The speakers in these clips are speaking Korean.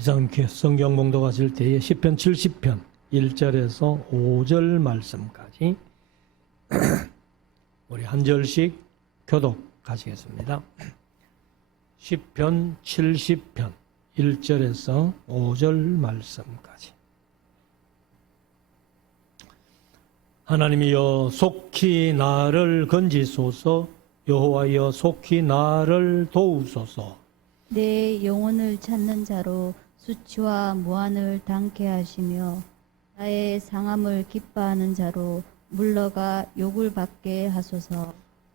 이상 성경 봉독하실 때에 시편 70편 1절에서 5절 말씀까지 우리 한 절씩 교독하시겠습니다. 시편 70편 1절에서 5절 말씀까지. 하나님이여 속히 나를 건지소서. 여호와여 속히 나를 도우소서. 내 영혼을 찾는 자로 수치와 무한을 당케 하시며 나의 상함을 기뻐하는 자로 물러가 욕을 받게 하소서.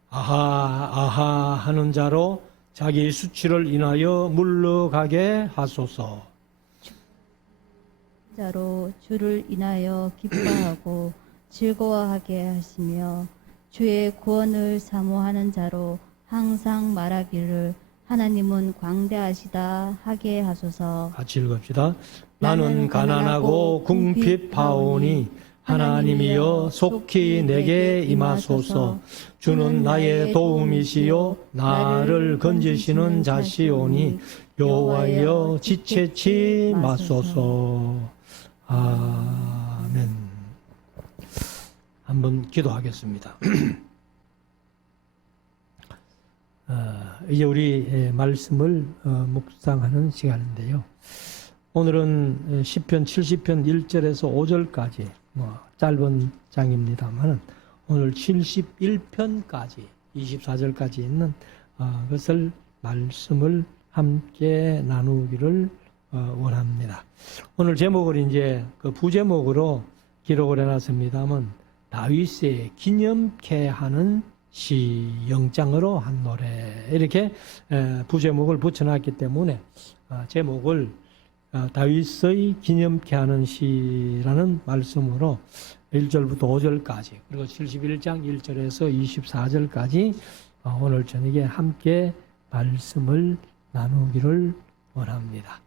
아하 아하 하는 자로 자기 수치를 인하여 물러가게 하소서. 자로 주를 인하여 기뻐하고 즐거워하게 하시며 주의 구원을 사모하는 자로 항상 말하기를 하나님은 광대하시다 하게 하소서. 같이 읽읍시다. 나는 가난하고 궁핍하오니 하나님이여 속히 내게 임하소서. 주는 나의 도움이시요 나를 건지시는 자시오니 여호와여 지체치 마소서. 아멘. 한번 기도하겠습니다. 이제 우리 말씀을 묵상하는 시간인데요. 오늘은 시편 70편 1절에서 5절까지 짧은 장입니다만 오늘 71편까지 24절까지 있는 것을 말씀을 함께 나누기를 원합니다. 오늘 제목을 이제 그 부제목으로 기록을 해놨습니다만 다윗의 기념케 하는 시 영장으로 한 노래 이렇게 부제목을 붙여놨기 때문에 제목을 다윗의 기념케 하는 시라는 말씀으로 1절부터 5절까지 그리고 71장 1절에서 24절까지 오늘 저녁에 함께 말씀을 나누기를 원합니다.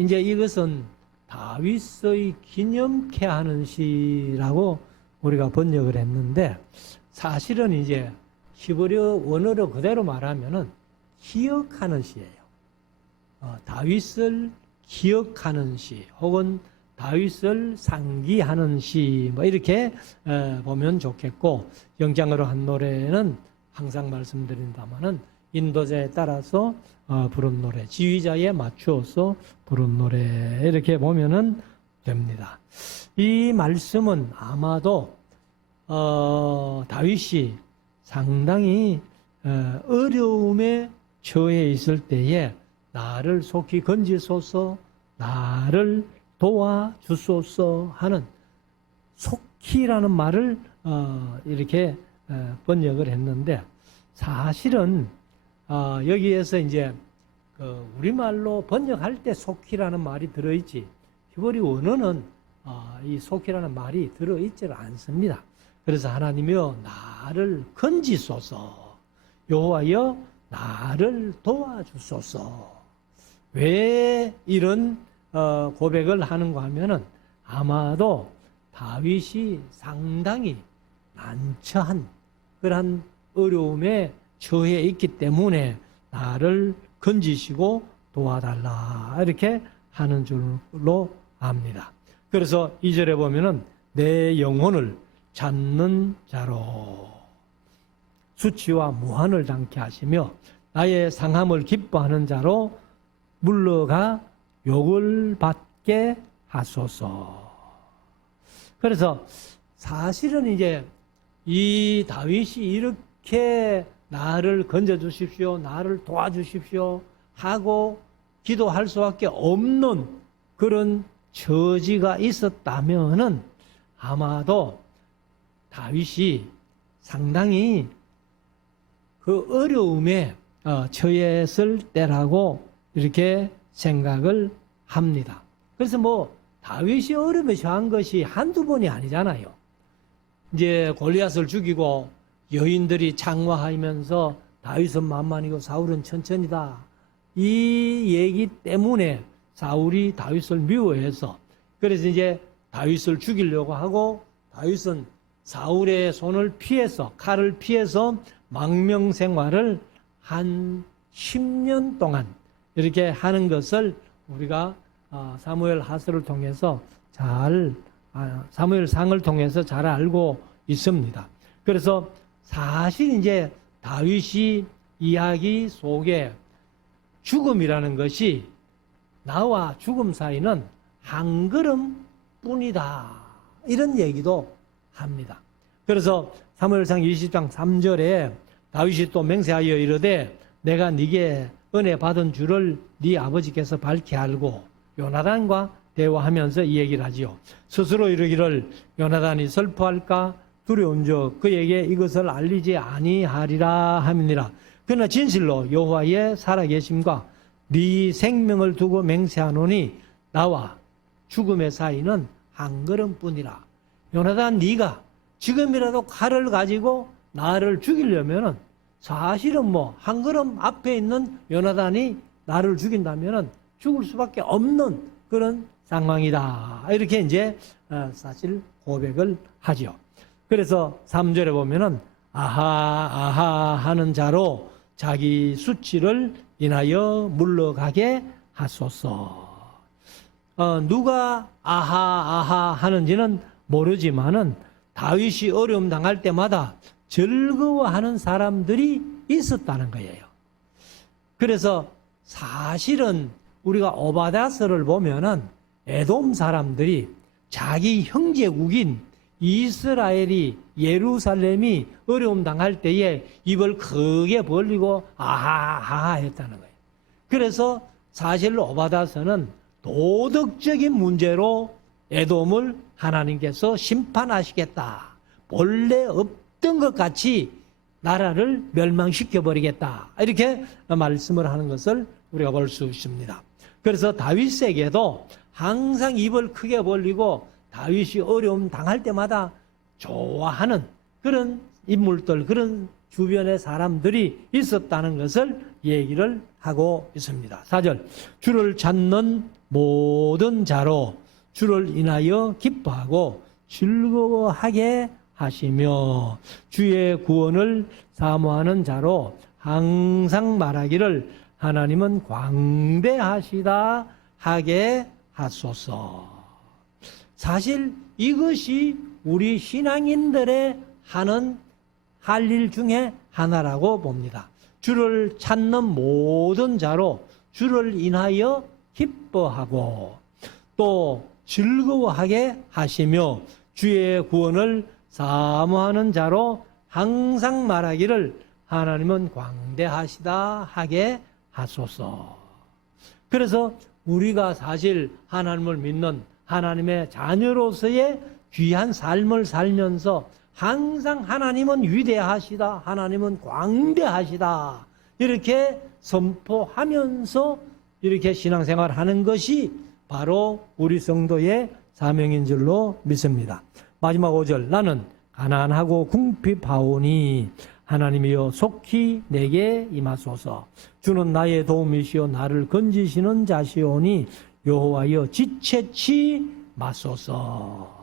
이제 이것은 다윗의 기념케 하는 시라고 우리가 번역을 했는데 사실은 이제 히브리어 원어로 그대로 말하면은 기억하는 시예요. 다윗을 기억하는 시 혹은 다윗을 상기하는 시 뭐 이렇게 보면 좋겠고 영장으로 한 노래는 항상 말씀드린다마는 인도자에 따라서 부른 노래, 지휘자에 맞추어서 부른 노래 이렇게 보면은 됩니다. 이 말씀은 아마도 다윗이 상당히 어려움에 처해 있을 때에 나를 속히 건지소서, 나를 도와주소서 하는 속히라는 말을 이렇게 번역을 했는데 사실은 여기에서 이제 우리말로 번역할 때 속히라는 말이 들어있지 히브리 원어는 이 속히라는 말이 들어있지 않습니다. 그래서 하나님이여 나를 건지소서, 여호와여 나를 도와주소서. 왜 이런 고백을 하는가 하면은 아마도 다윗이 상당히 난처한 그러한 어려움에 처해 있기 때문에 나를 건지시고 도와달라 이렇게 하는 줄로 압니다. 그래서 2절에 보면은 내 영혼을 찾는 자로 수치와 무한을 당케 하시며 나의 상함을 기뻐하는 자로 물러가 욕을 받게 하소서. 그래서 사실은 이제 이 다윗이 이렇게 나를 건져주십시오, 나를 도와주십시오 하고 기도할 수밖에 없는 그런 처지가 있었다면은 아마도 다윗이 상당히 그 어려움에 처했을 때라고 이렇게 생각을 합니다. 그래서 뭐 다윗이 어려움에 처한 것이 한두 번이 아니잖아요. 이제 골리앗을 죽이고 여인들이 장화하면서 다윗은 만만이고 사울은 천천히다. 이 얘기 때문에 사울이 다윗을 미워해서 그래서 이제 다윗을 죽이려고 하고 다윗은 사울의 손을 피해서 칼을 피해서 망명 생활을 한 10년 동안 이렇게 하는 것을 우리가 사무엘 하서를 통해서 사무엘상을 통해서 잘 알고 있습니다. 그래서 사실 이제 다윗이 이야기 속에 죽음이라는 것이 나와 죽음 사이는 한 걸음 뿐이다. 이런 얘기도 합니다. 그래서 사무엘상 20장 3절에 다윗이 또 맹세하여 이르되 내가 네게 은혜 받은 줄을 네 아버지께서 밝히 알고 요나단과 대화하면서 이 얘기를 하지요. 스스로 이르기를 요나단이 슬퍼할까 두려운즉 그에게 이것을 알리지 아니하리라 함이니라. 그러나 진실로 여호와의 살아계심과 네 생명을 두고 맹세하노니 나와 죽음의 사이는 한 걸음뿐이라. 요나단 네가 지금이라도 칼을 가지고 나를 죽이려면은 사실은 뭐 한 걸음 앞에 있는 요나단이 나를 죽인다면은 죽을 수밖에 없는 그런 상황이다. 이렇게 이제 사실 고백을 하죠. 그래서 3절에 보면은 아하 하는 자로 자기 수치를 인하여 물러가게 하소서. 누가 아하 하는지는 모르지만은 다윗이 어려움 당할 때마다 즐거워하는 사람들이 있었다는 거예요. 그래서 사실은 우리가 오바댜서를 보면은 에돔 사람들이 자기 형제국인 이스라엘이 예루살렘이 어려움 당할 때에 입을 크게 벌리고 아하 했다는 거예요. 그래서 사실로 오바댜서는 도덕적인 문제로 에돔을 하나님께서 심판하시겠다. 본래 없던 것 같이 나라를 멸망시켜 버리겠다. 이렇게 말씀을 하는 것을 우리가 볼 수 있습니다. 그래서 다윗에게도 항상 입을 크게 벌리고 다윗이 어려움 당할 때마다 좋아하는 그런 인물들, 그런 주변의 사람들이 있었다는 것을 얘기를 하고 있습니다. 4절, 주를 찾는 모든 자로 주를 인하여 기뻐하고 즐거워하게 하시며 주의 구원을 사모하는 자로 항상 말하기를 하나님은 광대하시다 하게 하소서. 사실 이것이 우리 신앙인들의 할 일 중에 하나라고 봅니다. 주를 찾는 모든 자로 주를 인하여 기뻐하고 또 즐거워하게 하시며 주의 구원을 사모하는 자로 항상 말하기를 하나님은 광대하시다 하게 하소서. 그래서 우리가 사실 하나님을 믿는 하나님의 자녀로서의 귀한 삶을 살면서 항상 하나님은 위대하시다, 하나님은 광대하시다 이렇게 선포하면서 이렇게 신앙생활하는 것이 바로 우리 성도의 사명인 줄로 믿습니다. 마지막 5절, 나는 가난하고 궁핍하오니 하나님이여 속히 내게 임하소서. 주는 나의 도움이시여 나를 건지시는 자시오니 여호와여 지체치 마소서.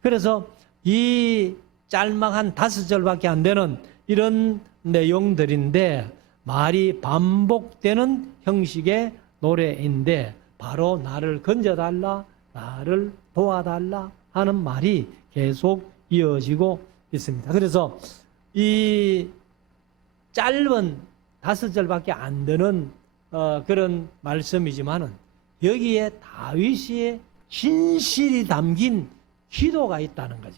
그래서 이 짤막한 5절밖에 안 되는 이런 내용들인데 말이 반복되는 형식의 노래인데 바로 나를 건져달라, 나를 도와달라 하는 말이 계속 이어지고 있습니다. 그래서 이 짧은 5절밖에 안 되는 그런 말씀이지만은 여기에 다윗의 진실이 담긴 기도가 있다는 거죠.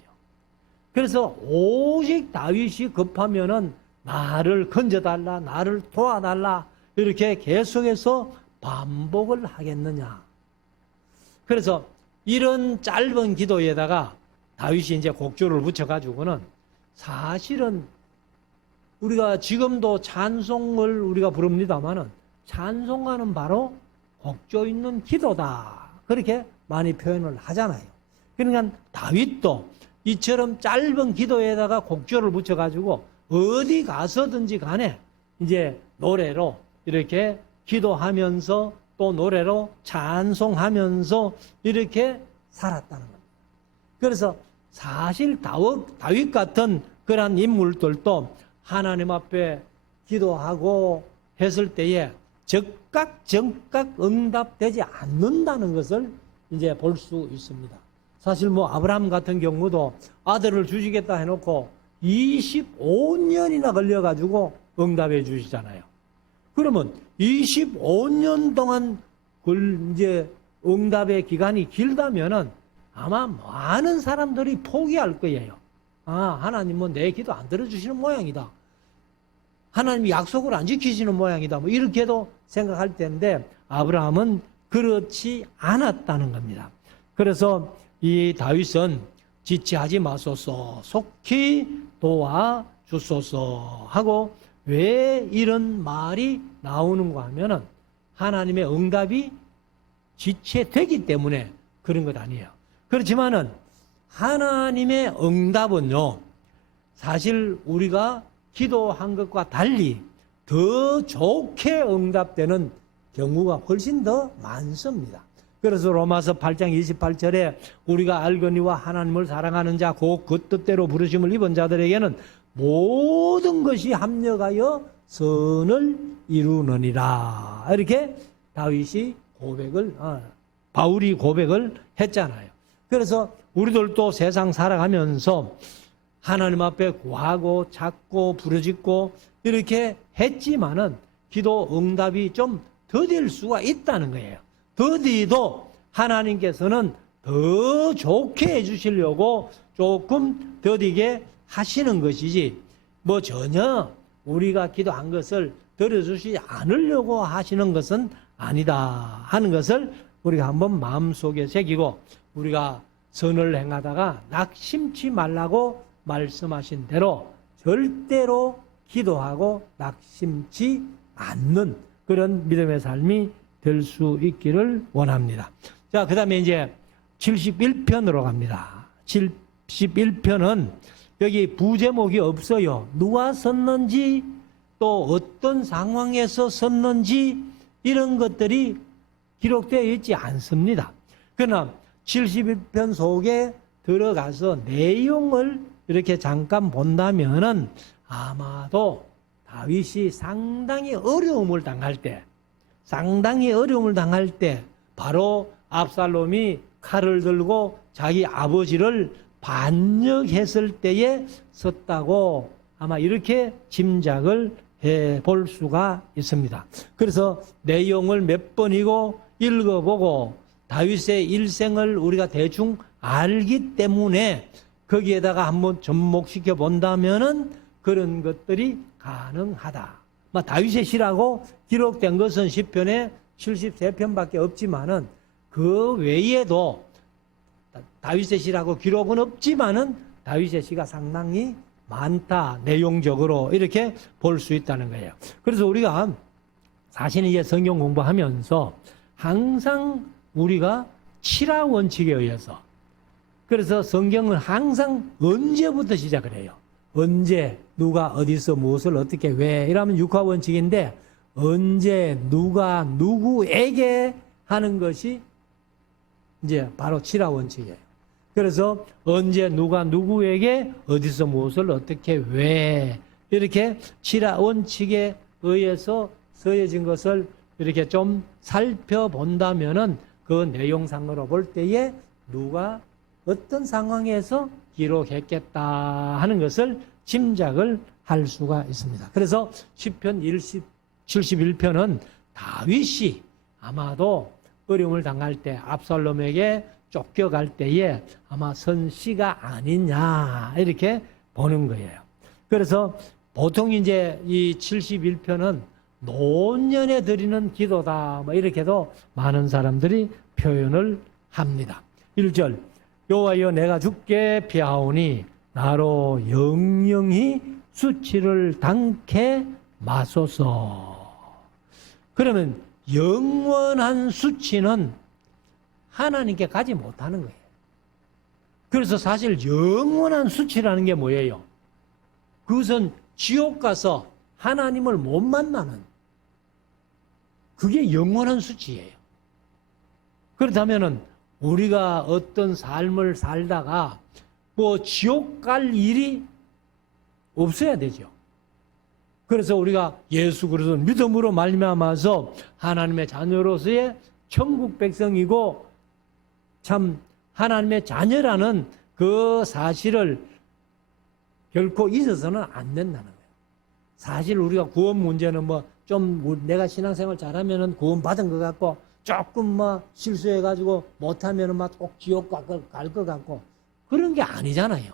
그래서 오직 다윗이 급하면은 나를 건져달라, 나를 도와달라 이렇게 계속해서 반복을 하겠느냐. 그래서 이런 짧은 기도에다가 다윗이 이제 곡조를 붙여가지고는 사실은 우리가 지금도 찬송을 우리가 부릅니다만은 찬송가는 바로 곡조 있는 기도다. 그렇게 많이 표현을 하잖아요. 그러니까 다윗도 이처럼 짧은 기도에다가 곡조를 붙여가지고 어디 가서든지 간에 이제 노래로 이렇게 기도하면서 또 노래로 찬송하면서 이렇게 살았다는 겁니다. 그래서 사실 다윗 같은 그런 인물들도 하나님 앞에 기도하고 했을 때에 즉각 정각 응답되지 않는다는 것을 이제 볼 수 있습니다. 사실 뭐 아브라함 같은 경우도 아들을 주시겠다 해놓고 25년이나 걸려가지고 응답해 주시잖아요. 그러면 25년 동안 이제 응답의 기간이 길다면은 아마 많은 사람들이 포기할 거예요. 아, 하나님은 내 기도 안 들어주시는 모양이다. 하나님이 약속을 안 지키시는 모양이다. 뭐 이렇게도 생각할 텐데 아브라함은 그렇지 않았다는 겁니다. 그래서 이 다윗은 지체하지 마소서, 속히 도와주소서 하고 왜 이런 말이 나오는가 하면은 하나님의 응답이 지체되기 때문에 그런 것 아니에요. 그렇지만은 하나님의 응답은요, 사실 우리가 기도한 것과 달리 더 좋게 응답되는 경우가 훨씬 더 많습니다. 그래서 로마서 8장 28절에 우리가 알거니와 하나님을 사랑하는 자 곧 그 뜻대로 부르심을 입은 자들에게는 모든 것이 합력하여 선을 이루느니라. 이렇게 다윗이 바울이 고백을 했잖아요. 그래서 우리들도 세상 살아가면서 하나님 앞에 구하고 찾고 부르짖고 이렇게 했지만은 기도 응답이 좀 더딜 수가 있다는 거예요. 더디도 하나님께서는 더 좋게 해주시려고 조금 더디게 하시는 것이지 뭐 전혀 우리가 기도한 것을 들어주시지 않으려고 하시는 것은 아니다 하는 것을 우리가 한번 마음속에 새기고 우리가 선을 행하다가 낙심치 말라고 말씀하신 대로 절대로 기도하고 낙심치 않는 그런 믿음의 삶이 될 수 있기를 원합니다. 자, 그 다음에 이제 71편으로 갑니다. 71편은 여기 부제목이 없어요. 누가 섰는지 또 어떤 상황에서 섰는지 이런 것들이 기록되어 있지 않습니다. 그러나 71편 속에 들어가서 내용을 이렇게 잠깐 본다면은 아마도 다윗이 상당히 어려움을 당할 때 바로 압살롬이 칼을 들고 자기 아버지를 반역했을 때에 섰다고 아마 이렇게 짐작을 해볼 수가 있습니다. 그래서 내용을 몇 번이고 읽어보고 다윗의 일생을 우리가 대충 알기 때문에 거기에다가 한번 접목시켜 본다면은 그런 것들이 가능하다. 다윗의 시라고 기록된 것은 시편에 73편밖에 없지만은 그 외에도 다윗의 시라고 기록은 없지만은 다윗의 시가 상당히 많다. 내용적으로 이렇게 볼 수 있다는 거예요. 그래서 우리가 사실 이제 성경 공부하면서 항상 우리가 칠하 원칙에 의해서 그래서 성경은 항상 언제부터 시작을 해요. 언제, 누가, 어디서, 무엇을, 어떻게, 왜 이러면 육하 원칙인데 언제, 누가, 누구에게 하는 것이 이제 바로 칠하 원칙이에요. 그래서 언제, 누가, 누구에게, 어디서, 무엇을, 어떻게, 왜 이렇게 칠하 원칙에 의해서 서해진 것을 이렇게 좀 살펴본다면은 그 내용상으로 볼 때에 누가 어떤 상황에서 기록했겠다 하는 것을 짐작을 할 수가 있습니다. 그래서 시편 71편은 다윗이 아마도 어려움을 당할 때 압살롬에게 쫓겨갈 때에 아마 선시가 아니냐 이렇게 보는 거예요. 그래서 보통 이제 이 71편은 노년에 드리는 기도다 뭐 이렇게도 많은 사람들이 표현을 합니다. 1절 여호와여 내가 주께 피하오니 나로 영영히 수치를 당케 마소서. 그러면 영원한 수치는 하나님께 가지 못하는 거예요. 그래서 사실 영원한 수치라는 게 뭐예요? 그것은 지옥 가서 하나님을 못 만나는 그게 영원한 수치예요. 그렇다면은 우리가 어떤 삶을 살다가 뭐 지옥 갈 일이 없어야 되죠. 그래서 우리가 예수 그리스도 믿음으로 말미암아서 하나님의 자녀로서의 천국 백성이고 참 하나님의 자녀라는 그 사실을 결코 잊어서는 안 된다는 거예요. 사실 우리가 구원 문제는 뭐 좀 내가 신앙생활 잘하면은 구원 받은 것 같고 조금 뭐 실수해가지고 못하면은 막 꼭 지옥 갈 것 같고 그런 게 아니잖아요.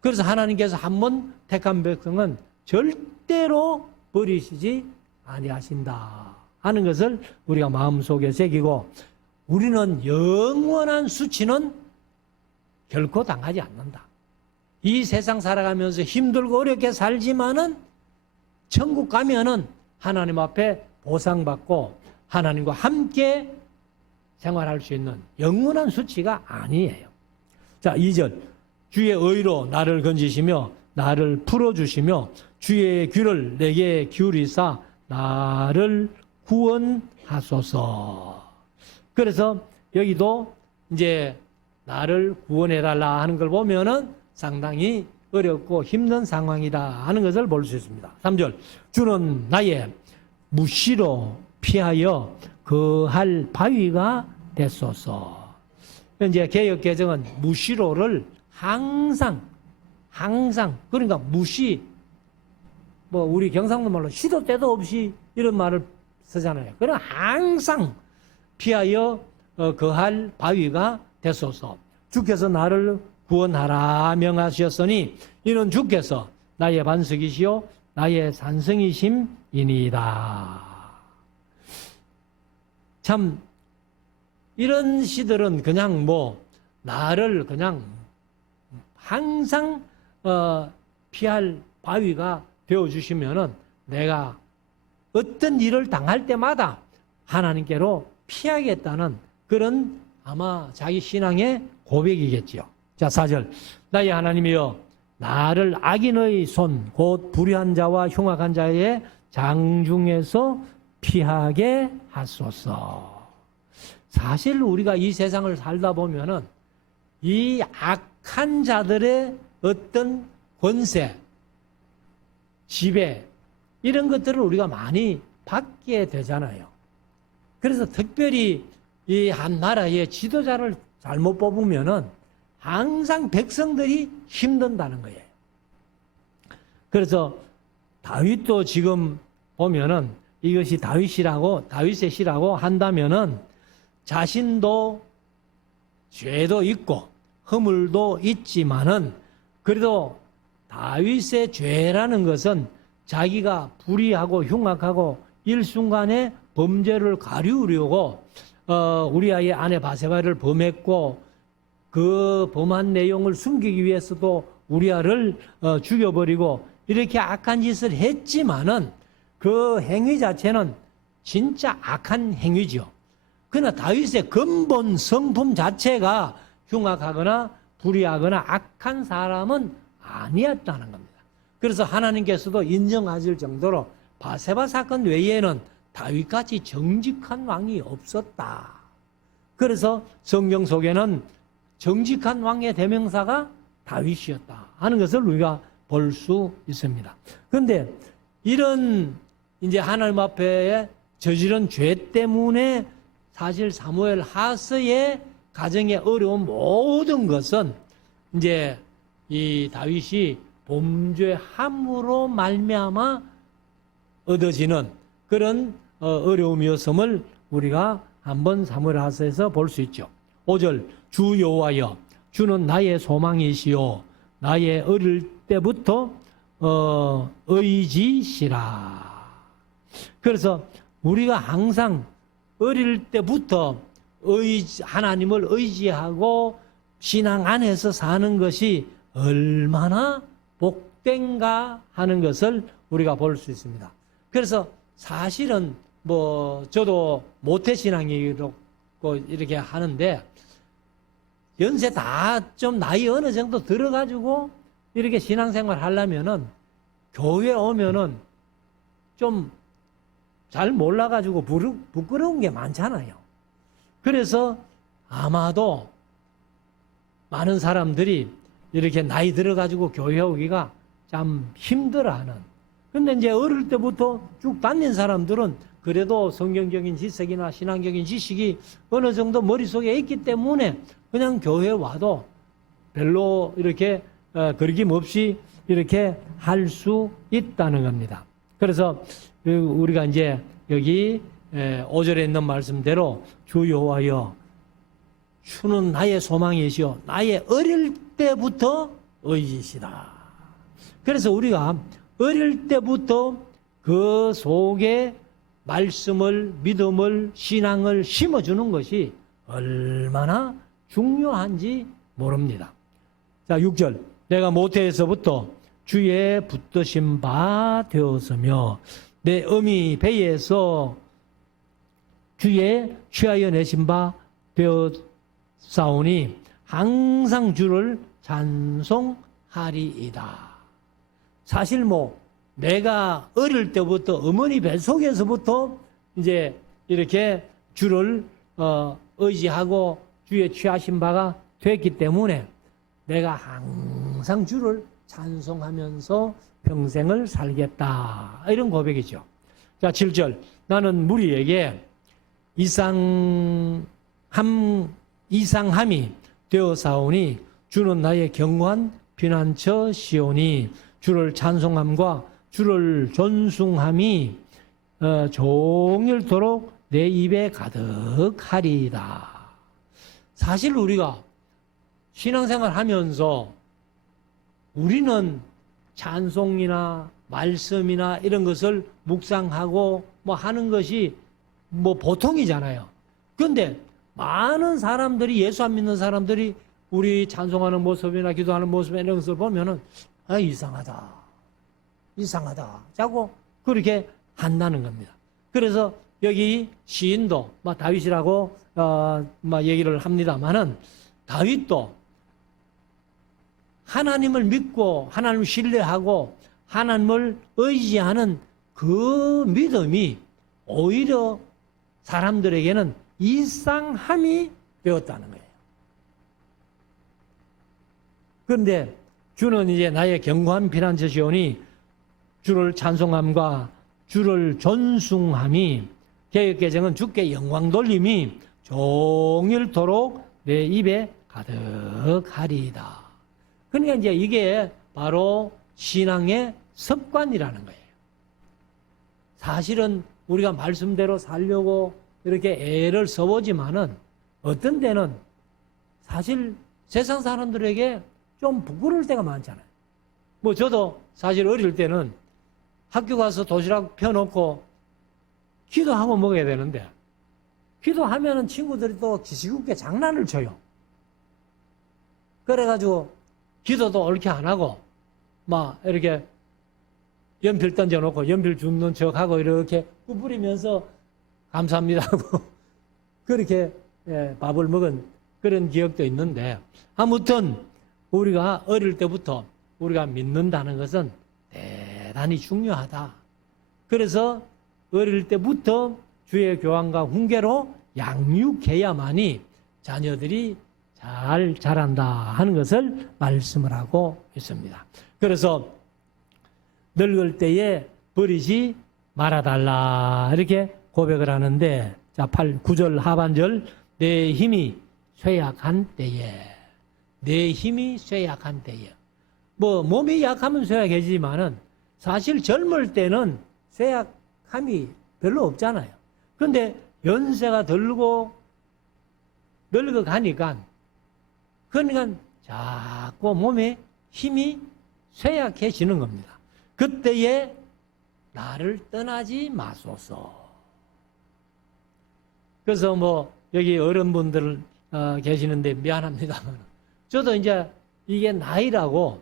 그래서 하나님께서 한번 택한 백성은 절대로 버리시지 아니하신다 하는 것을 우리가 마음속에 새기고 우리는 영원한 수치는 결코 당하지 않는다. 이 세상 살아가면서 힘들고 어렵게 살지만은 천국 가면은 하나님 앞에 보상받고 하나님과 함께 생활할 수 있는 영원한 수치가 아니에요. 자, 2절. 주의 의로 나를 건지시며 나를 풀어주시며 주의 귀를 내게 기울이사 나를 구원하소서. 그래서 여기도 이제 나를 구원해달라 하는 걸 보면은 상당히 어렵고 힘든 상황이다 하는 것을 볼 수 있습니다. 3절. 주는 나의 무시로 피하여 거할 바위가 됐소서. 이제 개역개정은 무시로를 항상 그러니까 무시 뭐 우리 경상도 말로 시도 때도 없이 이런 말을 쓰잖아요. 그럼 항상 피하여 거할 바위가 됐소서. 주께서 나를 구원하라 명하셨으니 이는 주께서 나의 반석이시요 나의 산성이심이니이다. 참 이런 시들은 그냥 뭐 나를 그냥 항상 피할 바위가 되어주시면은 내가 어떤 일을 당할 때마다 하나님께로 피하겠다는 그런 아마 자기 신앙의 고백이겠지요. 자, 4절. 나의 하나님이여 나를 악인의 손 곧 불의한 자와 흉악한 자의 장중에서 피하게 하소서. 사실 우리가 이 세상을 살다 보면은 이 악한 자들의 어떤 권세, 지배 이런 것들을 우리가 많이 받게 되잖아요. 그래서 특별히 이 한 나라의 지도자를 잘못 뽑으면은 항상 백성들이 힘든다는 거예요. 그래서 다윗도 지금 보면은 이것이 다윗의 시라고 한다면은 자신도 죄도 있고 허물도 있지만은 그래도 다윗의 죄라는 것은 자기가 불의하고 흉악하고 일순간에 범죄를 가리우려고 우리아의 아내 바세바를 범했고 그 범한 내용을 숨기기 위해서도 우리아를 죽여버리고 이렇게 악한 짓을 했지만은 그 행위 자체는 진짜 악한 행위죠. 그러나 다윗의 근본 성품 자체가 흉악하거나 불의하거나 악한 사람은 아니었다는 겁니다. 그래서 하나님께서도 인정하실 정도로 바세바 사건 외에는 다윗같이 정직한 왕이 없었다. 그래서 성경 속에는 정직한 왕의 대명사가 다윗이었다 하는 것을 우리가 볼 수 있습니다. 그런데 이런 이제 하나님 앞에 저지른 죄 때문에 사실 사무엘 하서의 가정에 어려운 모든 것은 이제 이 다윗이 범죄함으로 말미암아 얻어지는 그런 어려움이었음을 우리가 한번 사무엘 하서에서 볼 수 있죠. 5절. 주 여호와여 주는 나의 소망이시요 나의 어릴 때부터 의지시라. 그래서 우리가 항상 어릴 때부터 하나님을 의지하고 신앙 안에서 사는 것이 얼마나 복된가 하는 것을 우리가 볼 수 있습니다. 그래서 사실은 뭐 저도 모태신앙이라고 이렇게 하는데 연세 다 좀 나이 어느 정도 들어가지고 이렇게 신앙생활 하려면은 교회 오면은 좀 잘 몰라가지고 부끄러운 게 많잖아요. 그래서 아마도 많은 사람들이 이렇게 나이 들어가지고 교회 오기가 참 힘들어하는 근데 이제 어릴 때부터 쭉 다닌 사람들은 그래도 성경적인 지식이나 신앙적인 지식이 어느 정도 머릿속에 있기 때문에 그냥 교회 와도 별로 이렇게 거리김없이 이렇게 할 수 있다는 겁니다. 그래서 우리가 이제 여기 5절에 있는 말씀대로 주 여호와여 주는 나의 소망이시요 나의 어릴 때부터 의지시다. 그래서 우리가 어릴 때부터 그 속에 말씀을, 믿음을, 신앙을 심어주는 것이 얼마나 중요한지 모릅니다. 자, 6절. 내가 모태에서부터 주의 붙드신 바 되었으며 내 어미 배에서 주의 취하여 내신 바 되었사오니 항상 주를 찬송하리이다. 사실 내가 어릴 때부터 어머니 뱃속에서부터 이제 이렇게 주를 의지하고 주의 취하신 바가 됐기 때문에 내가 항상 주를 찬송하면서 평생을 살겠다. 이런 고백이죠. 자, 7절. 나는 무리에게 이상함이 되어사오니 주는 나의 견고한 피난처 시오니 주를 찬송함과 주를 존숭함이 종일토록 내 입에 가득하리이다. 사실 우리가 신앙생활 하면서 우리는 찬송이나 말씀이나 이런 것을 묵상하고 하는 것이 보통이잖아요. 그런데 많은 사람들이 예수 안 믿는 사람들이 우리 찬송하는 모습이나 기도하는 모습 이런 것을 보면은 이상하다. 자고 그렇게 한다는 겁니다. 그래서 여기 시인도 다윗이라고 얘기를 합니다만은 다윗도 하나님을 믿고 하나님을 신뢰하고 하나님을 의지하는 그 믿음이 오히려 사람들에게는 이상함이 되었다는 거예요. 그런데 주는 이제 나의 견고한 피난처시오니 주를 찬송함과 주를 존숭함이 개역개정은 주께 영광 돌림이 종일토록 내 입에 가득하리이다. 그러니까 이제 이게 바로 신앙의 습관이라는 거예요. 사실은 우리가 말씀대로 살려고 이렇게 애를 써보지만은 어떤 때는 사실 세상 사람들에게 좀 부끄러울 때가 많잖아요. 저도 사실 어릴 때는 학교 가서 도시락 펴놓고 기도하고 먹어야 되는데 기도하면은 친구들이 또 기시국게 장난을 쳐요. 그래가지고 기도도 옳게 안 하고 이렇게 연필 던져놓고 연필 줍는 척하고 이렇게 꾸부리면서 감사합니다 하고 그렇게 밥을 먹은 그런 기억도 있는데 아무튼 우리가 어릴 때부터 우리가 믿는다는 것은 대단히 중요하다. 그래서 어릴 때부터 주의 교환과 훈계로 양육해야만이 자녀들이 잘 자란다 하는 것을 말씀을 하고 있습니다. 그래서 늙을 때에 버리지 말아달라 이렇게 고백을 하는데 자 9절 하반절 내 힘이 쇠약한 때에 몸이 약하면 쇠약해지지만은 사실 젊을 때는 쇠약함이 별로 없잖아요. 그런데 연세가 들고 늙어가니까 그러니까 자꾸 몸에 힘이 쇠약해지는 겁니다. 그때에 나를 떠나지 마소서. 그래서 여기 어른분들 계시는데 미안합니다만 저도 이제 이게 나이라고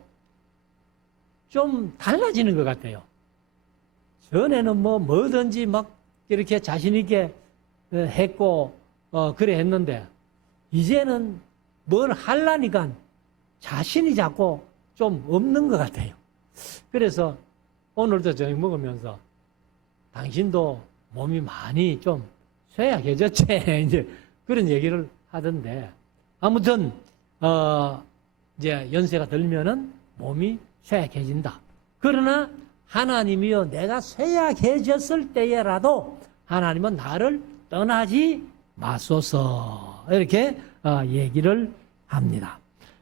좀 달라지는 것 같아요. 전에는 뭐든지 막 이렇게 자신있게 했고 그래 했는데 이제는 뭘 하려니까 자신이 자꾸 좀 없는 것 같아요. 그래서 오늘도 저녁 먹으면서 당신도 몸이 많이 좀 쇠약해졌지 이제 그런 얘기를 하던데 아무튼 이제 연세가 들면은 몸이 쇠약해진다. 그러나 하나님이여 내가 쇠약해졌을 때에라도 하나님은 나를 떠나지 마소서 이렇게 얘기를 합니다.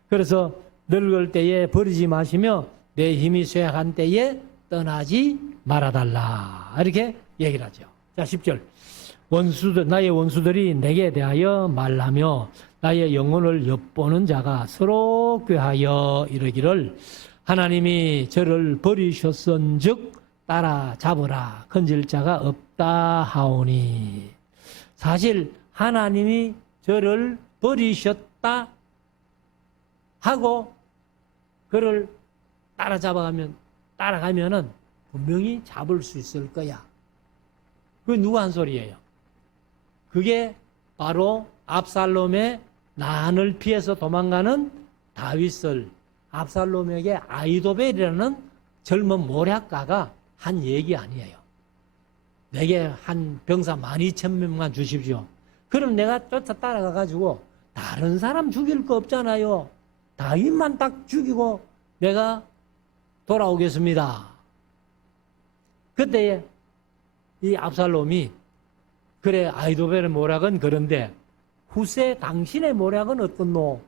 그래서 늙을 때에 버리지 마시며 내 힘이 쇠약한 때에 떠나지 말아달라 이렇게 얘기를 하죠. 자 10절 나의 원수들이 내게 대하여 말하며 나의 영혼을 엿보는 자가 서로 꾀하여 이르기를 하나님이 저를 버리셨은즉 따라잡으라 건질 자가 없다 하오니. 사실 하나님이 저를 버리셨다 하고 그를 따라가면은 분명히 잡을 수 있을 거야. 그게 누가 한 소리예요? 그게 바로 압살롬의 난을 피해서 도망가는 다윗을 압살롬에게 아이도벨이라는 젊은 모략가가 한 얘기 아니에요. 내게 한 병사 12,000명만 주십시오. 그럼 내가 쫓아 따라가가지고 다른 사람 죽일 거 없잖아요. 다윗만 딱 죽이고 내가 돌아오겠습니다. 그때 이 압살롬이 그래 아이도벨의 모략은 그런데 후세 당신의 모략은 어떻노?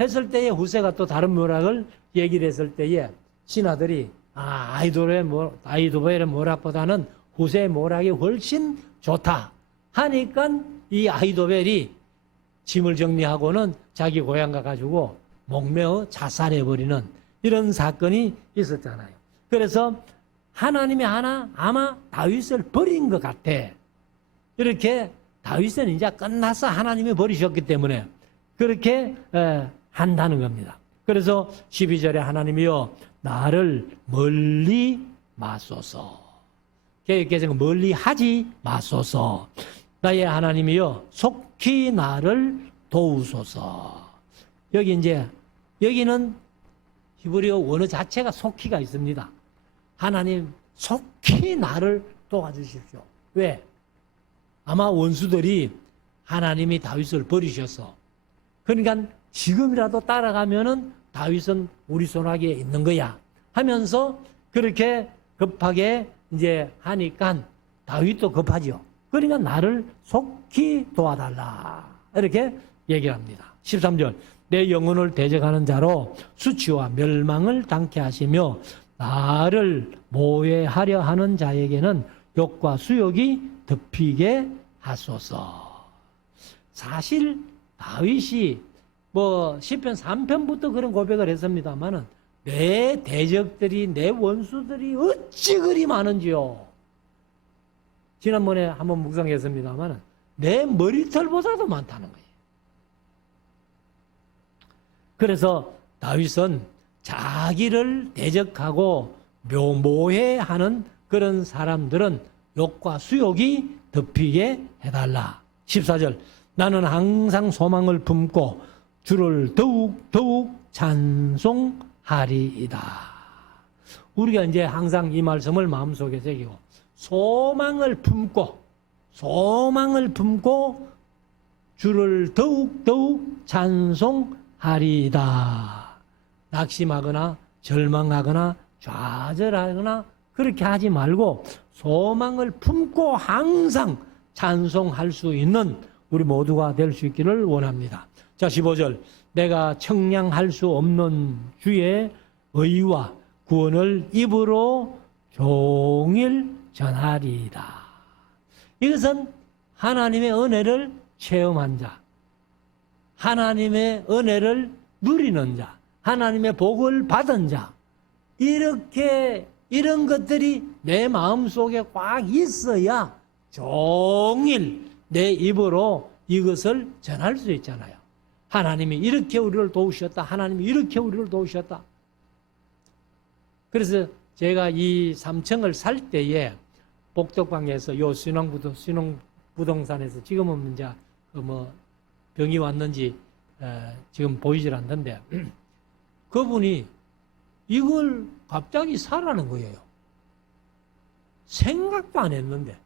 했을 때에 후세가 또 다른 모략을 얘기를 했을 때에 신하들이 아이도벨의 모략보다는 후세의 모략이 훨씬 좋다 하니까 이 아이도벨이 짐을 정리하고는 자기 고향 가가지고 목매어 자살해버리는 이런 사건이 있었잖아요. 그래서 하나님이 아마 다윗을 버린 것 같아. 이렇게 다윗은 이제 끝나서 하나님이 버리셨기 때문에 그렇게 한다는 겁니다. 그래서 12절에 하나님이여 나를 멀리 마소서. 개혁개정은 멀리 하지 마소서. 나의 하나님이여 속히 나를 도우소서. 여기는 히브리어 원어 자체가 속히가 있습니다. 하나님 속히 나를 도와주십시오. 왜? 아마 원수들이 하나님이 다윗을 버리셔서 그러니까 지금이라도 따라가면은 다윗은 우리 손아귀에 있는 거야 하면서 그렇게 급하게 이제 하니까 다윗도 급하죠. 그러니까 나를 속히 도와달라 이렇게 얘기를 합니다. 13절 내 영혼을 대적하는 자로 수치와 멸망을 당케 하시며 나를 모해하려 하는 자에게는 욕과 수욕이 덮이게 하소서. 사실 다윗이 시편 3편부터 그런 고백을 했습니다만은 내 대적들이 내 원수들이 어찌 그리 많은지요. 지난번에 한번 묵상했습니다만은 내 머리털보다도 많다는 거예요. 그래서 다윗은 자기를 대적하고 모해하는 그런 사람들은 욕과 수욕이 덮이게 해달라. 14절 나는 항상 소망을 품고 주를 더욱 찬송하리이다. 우리가 이제 항상 이 말씀을 마음속에 새기고 소망을 품고 주를 더욱 찬송하리이다. 낙심하거나 절망하거나 좌절하거나 그렇게 하지 말고 소망을 품고 항상 찬송할 수 있는 우리 모두가 될 수 있기를 원합니다. 자 15절 내가 청량할 수 없는 주의 의와 구원을 입으로 종일 전하리이다. 이것은 하나님의 은혜를 체험한 자, 하나님의 은혜를 누리는 자, 하나님의 복을 받은 자, 이런 것들이 내 마음속에 꽉 있어야 종일 내 입으로 이것을 전할 수 있잖아요. 하나님이 이렇게 우리를 도우셨다. 하나님이 이렇게 우리를 도우셨다. 그래서 제가 이 3층을 살 때에 복덕방에서 요 신흥부동산에서 지금은 이제 병이 왔는지 지금 보이질 않는데 그분이 이걸 갑자기 사라는 거예요. 생각도 안 했는데.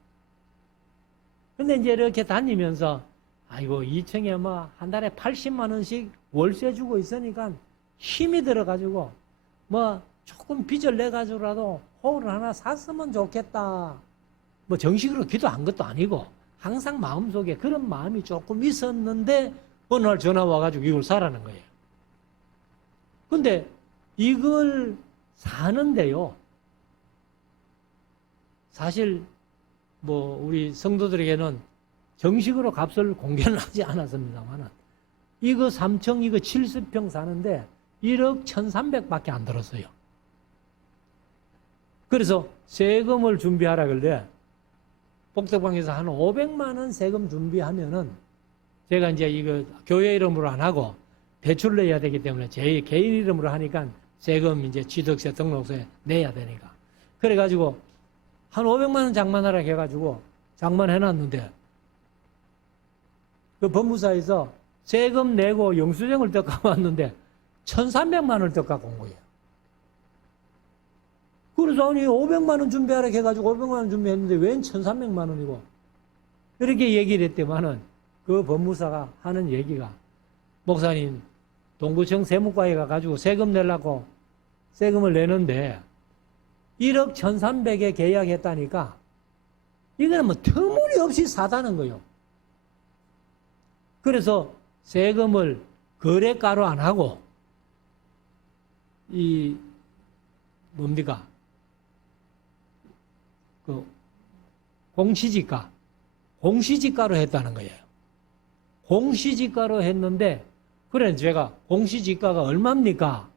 근데 이제 이렇게 다니면서 아이고 2층에 한 달에 80만 원씩 월세 주고 있으니까 힘이 들어가지고 조금 빚을 내가지고라도 호를 하나 샀으면 좋겠다. 뭐 정식으로 기도한 것도 아니고 항상 마음속에 그런 마음이 조금 있었는데 어느 날 전화 와가지고 이걸 사라는 거예요. 근데 이걸 사는데요. 사실 뭐 우리 성도들에게는 정식으로 값을 공개는 하지 않았습니다만 이거 3층 이거 70평 사는데 1억 1,300밖에 안 들었어요. 그래서 세금을 준비하라 그래. 복덕방에서 한 500만 원 세금 준비하면은 제가 이제 이거 교회 이름으로 안 하고 대출을 내야 되기 때문에 제 개인 이름으로 하니까 세금 이제 취득세 등록세 내야 되니까. 그래가지고 한 500만 원 장만하라 해가지고 장만해놨는데 그 법무사에서 세금 내고 영수증을 떼갖고 왔는데 1,300만 원을 떼갖고 온 거예요. 그래서 아니 500만 원 준비하라 해가지고 500만 원 준비했는데 웬 1,300만 원이고 이렇게 얘기를 했더만은 그 법무사가 하는 얘기가 목사님 동구청 세무과에 가가지고 세금 내려고 세금을 내는데 1억 1,300에 계약했다니까 이거는 뭐 터무니없이 사다는 거예요. 그래서 세금을 거래가로 안 하고 이 뭡니까? 그 공시지가로 했다는 거예요. 공시지가로 했는데 그래 제가 공시지가가 얼마입니까?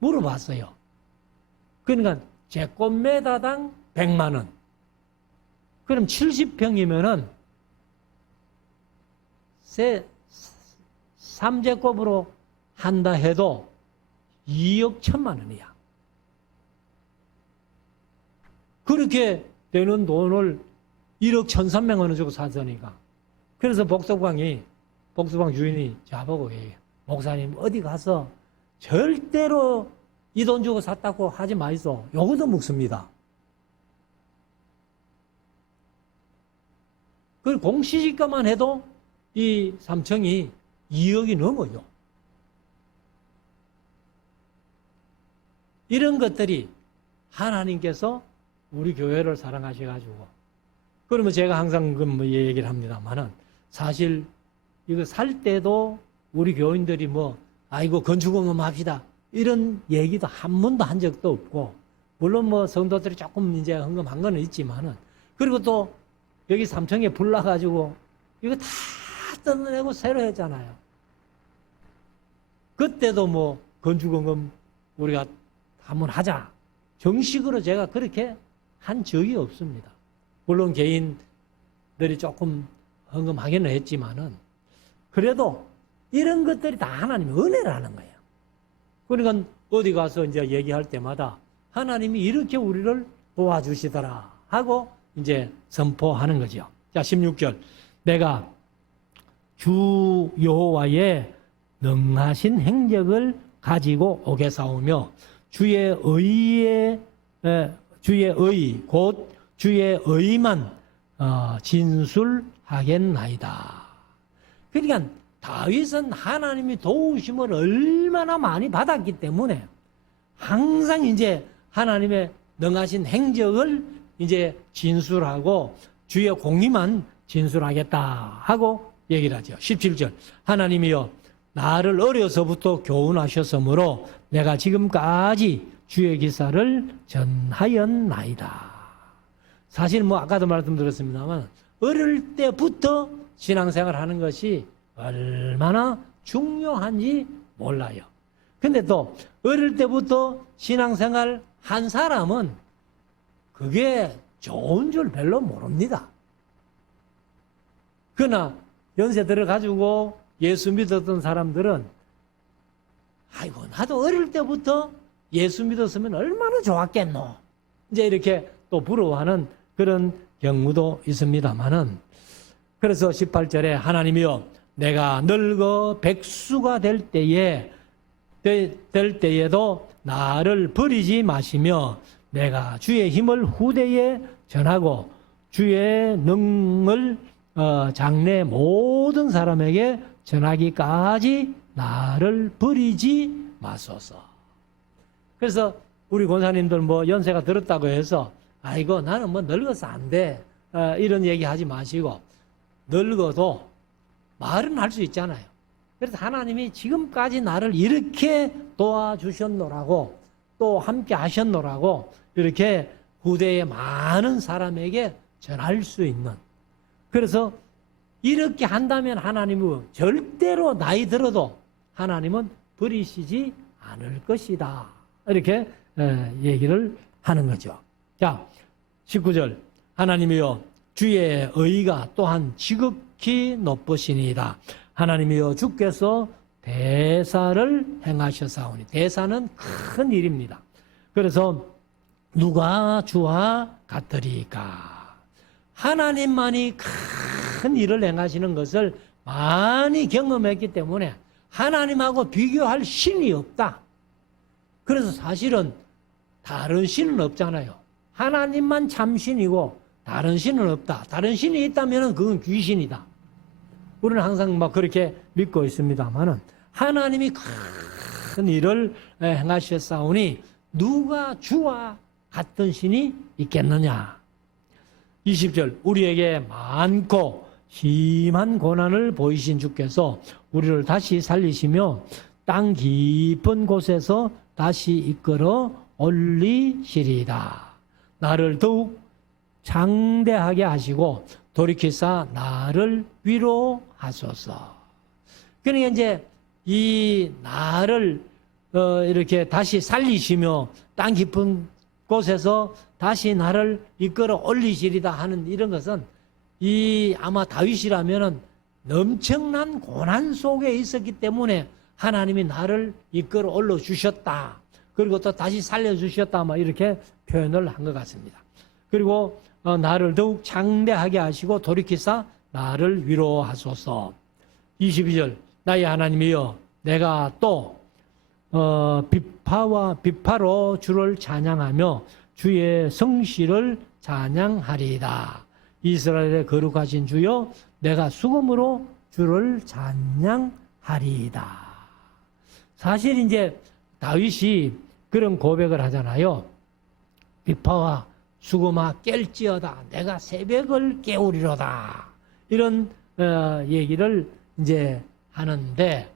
물어봤어요. 그러니까 제곱미터당 100만 원. 그럼 70평이면은 3제곱으로 한다 해도 2억 1천만 원이야. 그렇게 되는 돈을 1억 1,300만 원 주고 사서니까. 그래서 복덕방 주인이 저보고 얘기해요. 목사님 어디 가서 절대로 이 돈 주고 샀다고 하지 마이소. 요거도 묵습니다. 그 공시지가만 해도 이 3층이 2억이 넘어요. 이런 것들이 하나님께서 우리 교회를 사랑하셔가지고 그러면 제가 항상 그 얘기를 합니다만은 사실 이거 살 때도 우리 교인들이 뭐 아이고 건축공업 합시다 이런 얘기도 한 번도 한 적도 없고 물론 뭐 성도들이 조금 이제 헌금한 거는 있지만은 그리고 또 여기 3층에 불 나가지고 이거 다 뜯어내고 새로 했잖아요. 그때도 뭐 건축공업 우리가 한번 하자 정식으로 제가 그렇게 한 적이 없습니다. 물론 개인들이 조금 헌금하기는 했지만은 그래도 이런 것들이 다 하나님의 은혜라는 거예요. 그러니까 어디 가서 이제 얘기할 때마다 하나님이 이렇게 우리를 도와주시더라 하고 이제 선포하는 거죠. 자, 16절. 내가 주 여호와의 능하신 행적을 가지고 오겠사오며 주의 의 곧 주의 의만 진술하겠나이다. 그러니까 다윗은 하나님이 도우심을 얼마나 많이 받았기 때문에 항상 이제 하나님의 능하신 행적을 이제 진술하고 주의 공의만 진술하겠다 하고 얘기를 하죠. 17절. 하나님이여 나를 어려서부터 교훈하셨으므로 내가 지금까지 주의 기사를 전하였나이다. 사실 뭐 아까도 말씀드렸습니다만 어릴 때부터 신앙생활 하는 것이 얼마나 중요한지 몰라요. 근데 또 어릴 때부터 신앙생활 한 사람은 그게 좋은 줄 별로 모릅니다. 그러나 연세 들어가지고 예수 믿었던 사람들은 아이고 나도 어릴 때부터 예수 믿었으면 얼마나 좋았겠노. 이제 이렇게 또 부러워하는 그런 경우도 있습니다만은 그래서 18절에 하나님이여 내가 늙어 백수가 될 때에도 나를 버리지 마시며 내가 주의 힘을 후대에 전하고 주의 능을 장래 모든 사람에게 전하기까지 나를 버리지 마소서. 그래서 우리 권사님들 뭐 연세가 들었다고 해서 아이고 나는 뭐 늙어서 안 돼. 이런 얘기 하지 마시고 늙어도 말은 할 수 있잖아요. 그래서 하나님이 지금까지 나를 이렇게 도와주셨노라고 또 함께 하셨노라고 이렇게 후대의 많은 사람에게 전할 수 있는, 그래서 이렇게 한다면 하나님은 절대로 나이 들어도 하나님은 버리시지 않을 것이다. 이렇게 얘기를 하는 거죠. 자, 19절. 하나님이여 주의 의가 또한 지극히 높으시니이다. 하나님이여 주께서 대사를 행하셨사오니. 대사는 큰 일입니다. 그래서 누가 주와 같으리까. 하나님만이 큰 일을 행하시는 것을 많이 경험했기 때문에 하나님하고 비교할 신이 없다. 그래서 사실은 다른 신은 없잖아요. 하나님만 참신이고 다른 신은 없다. 다른 신이 있다면 그건 귀신이다. 우리는 항상 막 그렇게 믿고 있습니다만은 하나님이 큰 일을 행하셨사오니 누가 주와 같은 신이 있겠느냐. 20절. 우리에게 많고 심한 고난을 보이신 주께서 우리를 다시 살리시며 땅 깊은 곳에서 다시 이끌어 올리시리이다. 나를 더욱 장대하게 하시고 돌이키사 나를 위로하소서. 그러니까 이제 이 나를 이렇게 다시 살리시며 땅 깊은 곳에서 다시 나를 이끌어 올리시리다 하는 이런 것은 이 아마 다윗이라면은 엄청난 고난 속에 있었기 때문에 하나님이 나를 이끌어 올려 주셨다. 그리고 또 다시 살려 주셨다. 막 이렇게 표현을 한 것 같습니다. 그리고 나를 더욱 장대하게 하시고 돌이키사 나를 위로하소서. 22절. 나의 하나님이여 내가 또 비파로 주를 찬양하며 주의 성실을 찬양하리이다. 이스라엘의 거룩하신 주여 내가 수금으로 주를 찬양하리이다. 사실 이제 다윗이 그런 고백을 하잖아요. 비파와 수금아 깰지어다 내가 새벽을 깨우리로다. 이런 얘기를 이제 하는데,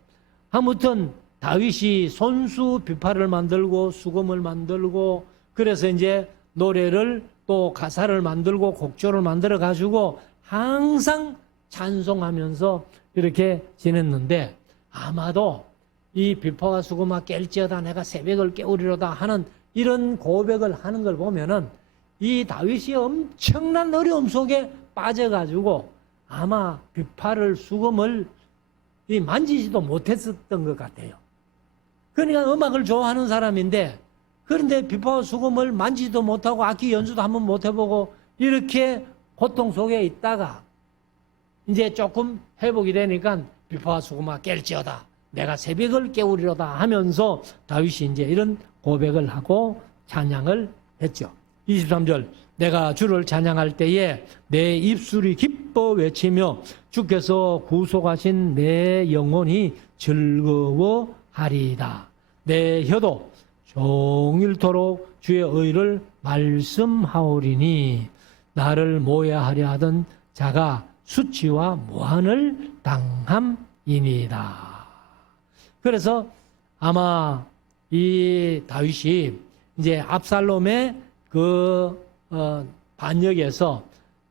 아무튼 다윗이 손수 비파를 만들고 수금을 만들고 그래서 이제 노래를 또 가사를 만들고 곡조를 만들어 가지고 항상 찬송하면서 이렇게 지냈는데, 아마도 이 비파와 수금아 깰지어다 내가 새벽을 깨우리로다 하는 이런 고백을 하는 걸 보면은 이 다윗이 엄청난 어려움 속에 빠져가지고 아마 비파를 수금을 만지지도 못했었던 것 같아요. 그러니까 음악을 좋아하는 사람인데, 그런데 비파와 수금을 만지지도 못하고 악기 연주도 한번 못 해보고 이렇게 고통 속에 있다가 이제 조금 회복이 되니까 비파와 수금아 깰지어다 내가 새벽을 깨우리로다 하면서 다윗이 이제 이런 고백을 하고 찬양을 했죠. 23절. 내가 주를 찬양할 때에 내 입술이 기뻐 외치며 주께서 구속하신 내 영혼이 즐거워하리이다. 내 혀도 종일토록 주의 의를 말씀하오리니 나를 모해하려 하던 자가 수치와 무한을 당함이니이다. 그래서 아마 이 다윗이 이제 압살롬의 그 반역에서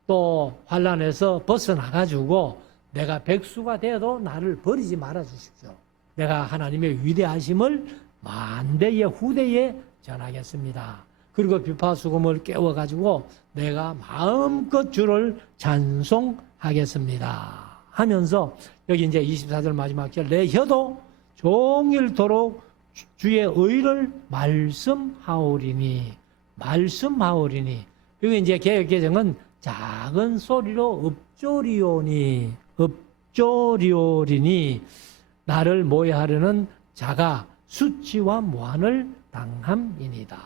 또 환란에서 벗어나가지고 내가 백수가 되어도 나를 버리지 말아 주십시오. 내가 하나님의 위대하심을 만대의 후대에 전하겠습니다. 그리고 비파 수금을 깨워가지고 내가 마음껏 주를 찬송하겠습니다 하면서 여기 이제 24절 마지막 절. 내 혀도 종일토록 주의 의를 말씀하오리니. 여기 이제 개역개정은 작은 소리로 읍조리오리니 나를 모해하려는 자가 수치와 무한을 당함이니다.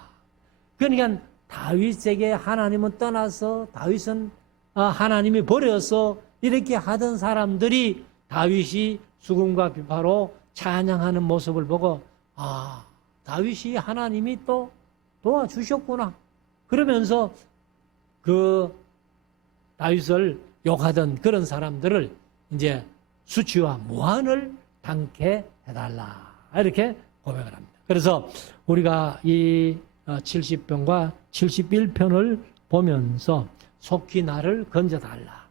그러니까 다윗에게 하나님은 떠나서 다윗은 하나님이 버려서 이렇게 하던 사람들이 다윗이 수금과 비파로 찬양하는 모습을 보고 다윗이 하나님이 또 도와주셨구나. 그러면서 그 다윗을 욕하던 그런 사람들을 이제 수치와 무한을 당케 해달라. 이렇게 고백을 합니다. 그래서 우리가 이 70편과 71편을 보면서 속히 나를 건져달라.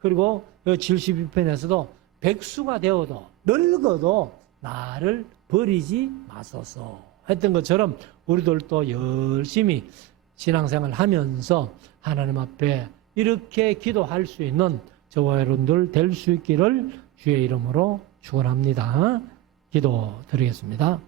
그리고 72편에서도 백수가 되어도 늙어도 나를 버리지 마소서 했던 것처럼 우리들도 열심히 신앙생활 하면서 하나님 앞에 이렇게 기도할 수 있는 저와 여러분들 될 수 있기를 주의 이름으로 축원합니다. 기도 드리겠습니다.